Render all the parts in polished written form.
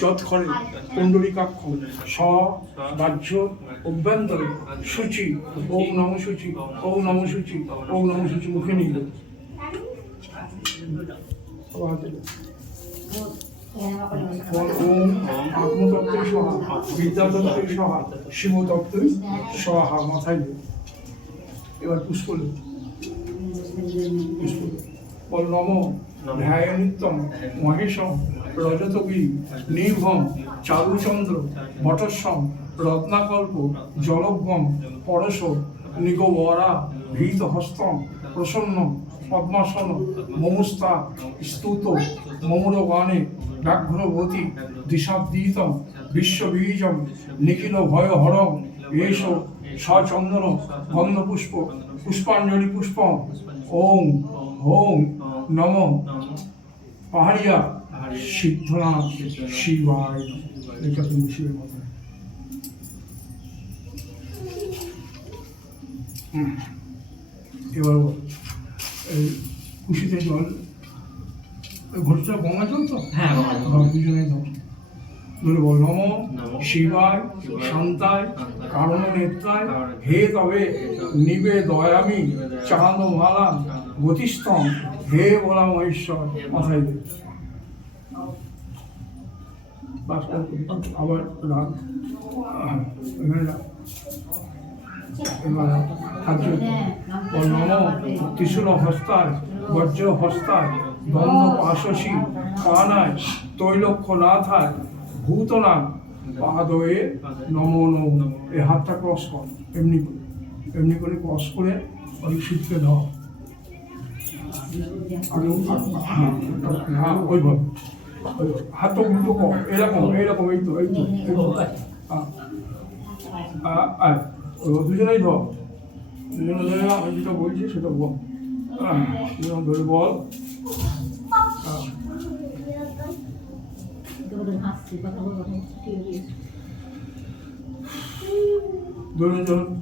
যৎক্ষরে কুণ্ডলিকাক্ষ স বাহ্য অভ্যন্তরে সূচি ওম নম সূচি ওম নম সূচি ওম নম সূচি মুখে নিল ওম আত্মতত্ত্বে সহা বিদ্যাতত্ত্বে সহা শিবতত্ত্বে সহা মাথায় দিল। এবার পুষ্প বল নম ধ্যায়নিত্যম মহেশম রজতগিরি নির্ভম চারুচন্দ্র বটস্বম রত্নাকল্প জলভ্যম পরশ নিগবরা ভীতহস্তম প্রসন্ন পদ্মাসন মমুস্তা স্তুত মমুরগানে ব্যাঘ্রবতী দিশাদ্বীতম বিশ্ববীজম নিখিল ভয়হরম এষ সচন্দন গন্ধপুষ্প পুষ্পাঞ্জলি পুষ্পম ওম ওম নম পাহাড়িয়া সিদ্ধনাথ শিবায়। এটা তুমি শিবের মতো। এবার এই খুশিতে জল ঘটটা গঙ্গা জল তো হ্যাঁ দুজনেই দাও ধরে বল নম শিবায় শান্তায় কারণ নেত্রায় হে তবে নিবে দয়ামি চাঁদ মালা গতিস্তম হে বলা মহেশ্বর মাথায় দে আবার রাগ এখানে রাগ ত্রিশূল হস্তায় বজ্র হস্তায় দ্বন্দ্ব পাশসী পানায় তৈলক্ষ নাথায় ভূতনাং পাদয়ে নমো নমো। এই হাতটা ক্রস কর এমনি করে ক্রস করে ওই শীতকে ধর হ্যাঁ ওইভাবে হাত উল্টো কর এরকম এইরকম এই তো দুজনেই ধর দুজনে ধরে আমি যেটা বলছি সেটা বল ধরে বল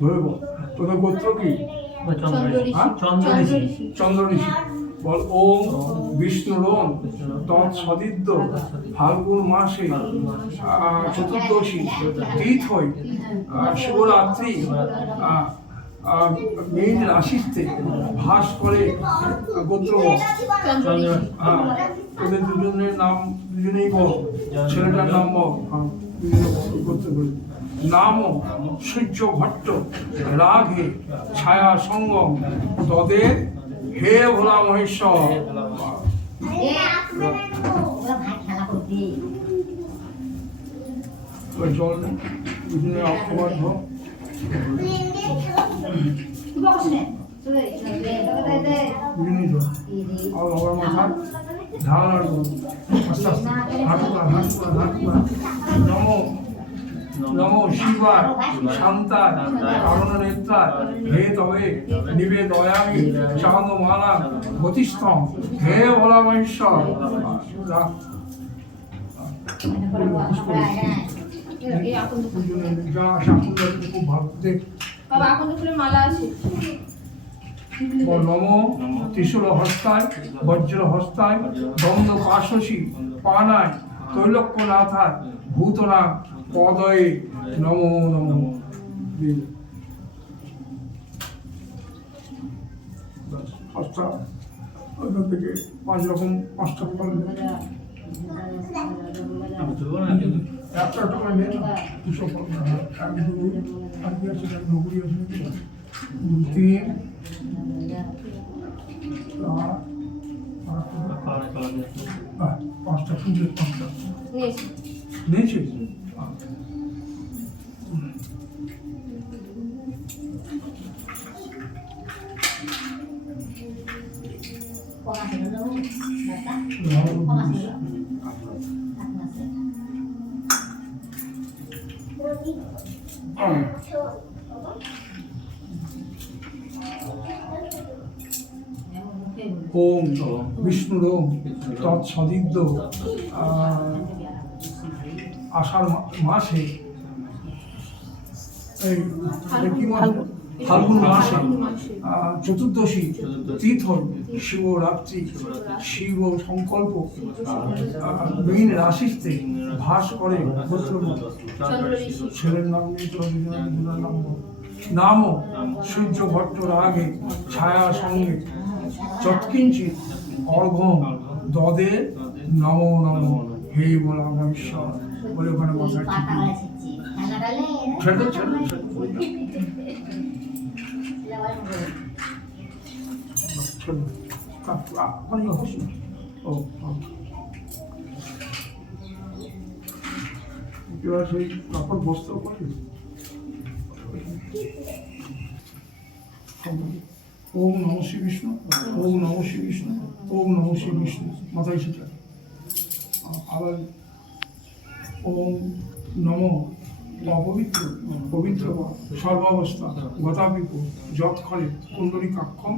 ধরে বল তোদের গোত্র কি চন্দ্র ঋষি বল ওম বিষ্ণুরোম তৎসদিদ্য ফাল্গুন মাসে চতুর্দশী তীর্থই শিবরাত্রি মেন রাশিতে ভাস করে গোত্র ওদের দুজনের নাম দুজনেই বল ছেলেটার নাম বল গোত্র বলি নাম সূর্য ভট্ট রাঘে ছায়া সঙ্গম তদের হে ভোলা মহেশ্বর। জল দুজনে অপবাদ হোক মাথা ধান আর আস্তে আস্তে হাঁটুয়া নম নম শিবায় শান্তায় কারণ নেত্রায় হে তবে নিবে দয়ামি চাঁদ মালা গতিস্তম হে ভোলা মহেশ্বর। খুব ভাবতে নম ত্রিশূল হস্তায় বজ্র হস্তায় দ্বন্দ্ব পাশসী পানায় তৈলক্য নাথায় ভূতনাং পদয়ে নমো নমো। ওইখান থেকে 5 রকম 5টা ফল একটা টাকা নেই 200 ফল 1 2 আর কি আছে নবুরি আছে 3 5টা ফুলের 5টা নিয়েছিস ওম বিষ্ণুরোম তৎসদিদ্য আষাঢ় মাসে এই কি মাস ফাল্গুন মাসে চতুর্দশী তিথি শিবরাত্রি শিব সংকল্প মীন রাশিতে ভাস করে ছেলের নাম নাম সূর্য ভট্টর আগে ছায়া সঙ্গে যৎকিঞ্চিত অর্ঘ্যম দদে নমো নমো হে বলা ঈশ্বর বলে ওখানে মাথা ছেড়ে ছেড়ে সেই কাপড় বস্ত্র করে ওম নমঃ শ্রী বিষ্ণু ওম নমঃ শ্রী বিষ্ণু ওম নমঃ শ্রী বিষ্ণু মাথায় সেটা আবার ওম নমঃ অপবিত্র পবিত্র সর্বাবস্থা গতাপিপ যৎক্ষরে কুণ্ডলী কাক্ষম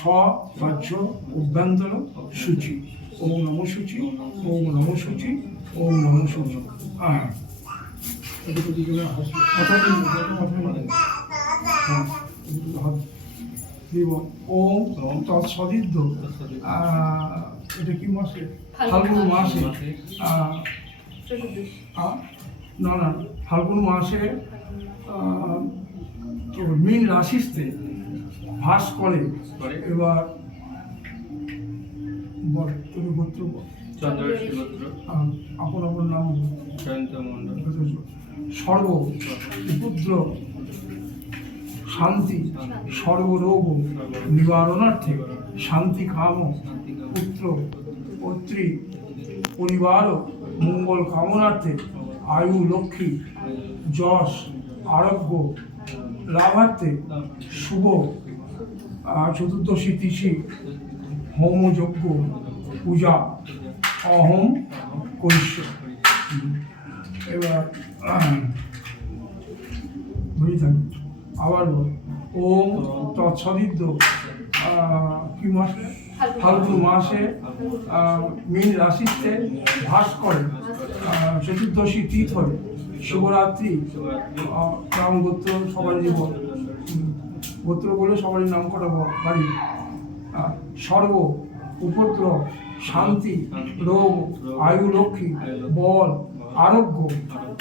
স্বরাজ্য অভ্যন্তর সূচি ওম নম সূচি ওম নম সূচি ওম নম সূচি ওম তৎসদিদ্ধ এটা কি মাসে ফাল্গুন মাসে না ফাল্গুন মাসে মীন রাশিতে ভাস করে এবার তুমি গোত্র আপন আপন নাম সর্ব উপদ্রব শান্তি সর্বরোগ নিবারণার্থে শান্তি কাম পুত্র পত্রী পরিবার মঙ্গল কামনার্থে আয়ু লক্ষ্মী যশ আরোগ্য লাভার্থে শুভ চতুর্দশী তিথি হোমযজ্ঞ পূজা অহম কৈশ্য এবার বুঝে থাকি আবার বল ওম তৎসদিদ্ধ কি মাসে ফাল্গুন মাসে মীন রাশিতে ভাস করে চতুর্দশী তিথি শিবরাত্রি নাম গোত্র সবাই দিব গোত্র বলে সবারই নাম করা বাড়ি সর্ব উপদ্রব শান্তি রোগ আয়ু লক্ষ্মী বল আরোগ্য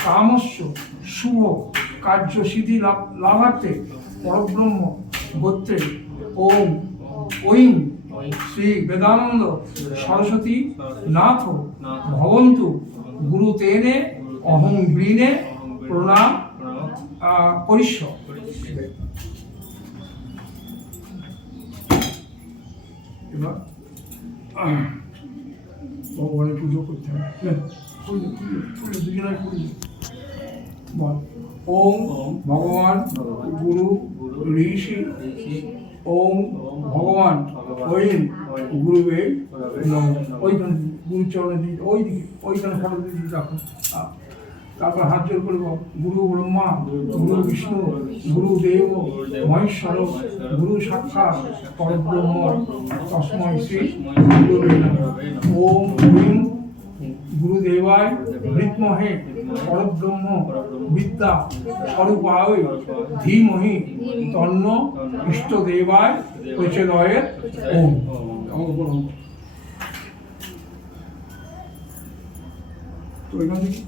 কামস্য শুভ কার্য সিদ্ধি লাভার্থে পরব্রহ্ম গোত্রে ওম ঐং শ্রী বেদানন্দ সরস্বতী নাথ ভবন্তু গুরু তেনে অহং ব্রীনে প্রণাম করিষ্য। এবার ভগবানের পুজো করতে হবে বল ওম ভগবান গুরু ঋষি ওম ভগবান ঐং গুরুবে ওইখানে গুরু চরণে দিয়ে ওইদিকে ওইখানে ফটো দিয়ে রাখো তারপর হাত জোর করবো গুরু ব্রহ্মা গুরু বিষ্ণু গুরু দেব মহেশ্বর গুরু সাক্ষাৎ পরব্রহ্ম তস্মৈ শ্রী গুরুবে নমঃ ওম হুম গুরুদেবায় বিদ্মহে পরব্রহ্ম বিদ্যা স্বরূপায় ধীমহি তন্ন ইষ্টদেবায় প্রচোদয়াৎ ওম। তো এখান থেকে